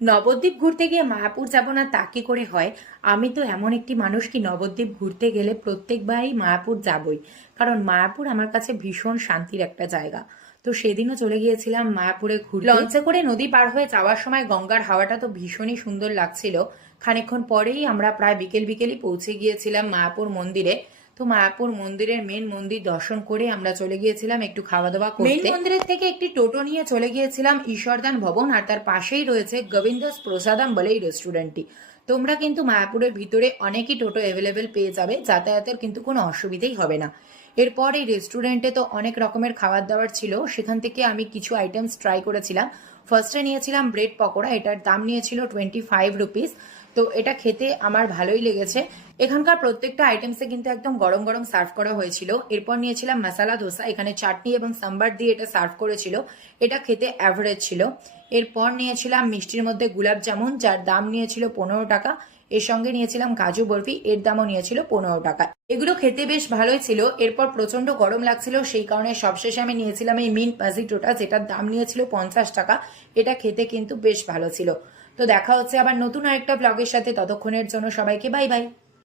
নবদ্বীপ ঘুরতে গিয়ে মায়াপুর যাব না তা কি করে হয়। আমি তো এমন একটি মানুষ কি নবদ্বীপ ঘুরতে গেলে প্রত্যেকবারই মায়াপুর যাবই। কারণ মায়াপুর আমার কাছে ভীষণ শান্তির একটা জায়গা। তো সেদিনও চলে গিয়েছিলাম মায়াপুরে ঘুরতে। লঞ্চে করে নদী পার হয়ে যাওয়ার সময় গঙ্গার হাওয়াটা তো ভীষণই সুন্দর লাগছিল। খানিকক্ষণ পরেই আমরা প্রায় বিকেল বিকেলই পৌঁছে গিয়েছিলাম মায়াপুর মন্দিরে। তো মায়াপুর মন্দিরের মেন মন্দির দর্শন করে আমরা চলে গিয়েছিলাম একটু খাওয়া দাওয়া করতে। মেন মন্দিরের থেকে একটি টোটো নিয়ে চলে গিয়েছিলাম ঈশ্বরদান ভবন, আর তার পাশেই রয়েছে গোবিন্দাস প্রসাদম বলে এই রেস্টুরেন্টটি। তোমরা কিন্তু মায়াপুরের ভিতরে অনেকই টোটো অ্যাভেলেবেল পেয়ে যাবে, যাতায়াতের কিন্তু কোনো অসুবিধাই হবে না। এরপর এই রেস্টুরেন্টে তো অনেক রকমের খাবার দাবার ছিল, সেখান থেকে আমি কিছু আইটেমস ট্রাই করেছিলাম। ফার্স্টে নিয়েছিলাম ব্রেড পকোড়া, এটার দাম নিয়েছিল 25 রুপিস। তো এটা খেতে আমার ভালোই লেগেছে। এখানকার প্রত্যেকটা আইটেমসে কিন্তু একদম গরম গরম সার্ভ করা হয়েছিল। এরপর নিয়েছিলাম মশালা ধোসা, এখানে চাটনি এবং সাম্বার দিয়ে এটা সার্ভ করেছিল। এটা খেতে অ্যাভারেজ ছিল। এরপর নিয়েছিলাম মিষ্টির মধ্যে গুলাব জামুন, যার দাম নিয়েছিল 15 টাকা। এর সঙ্গে নিয়েছিলাম কাজু বরফি, এর দামও নিয়েছিল 15 টাকা। এগুলো খেতে বেশ ভালোই ছিল। এরপর প্রচন্ড গরম লাগছিল, সেই কারণে সবশেষে আমি নিয়েছিলাম এই মিন্ট মাজিটোটা, যেটার দাম নিয়েছিল 50 টাকা। এটা খেতে কিন্তু বেশ ভালো ছিল। তো দেখা হচ্ছে আবার নতুন আরেকটা ব্লগের সাথে, ততক্ষণের জন্য সবাইকে বাই বাই।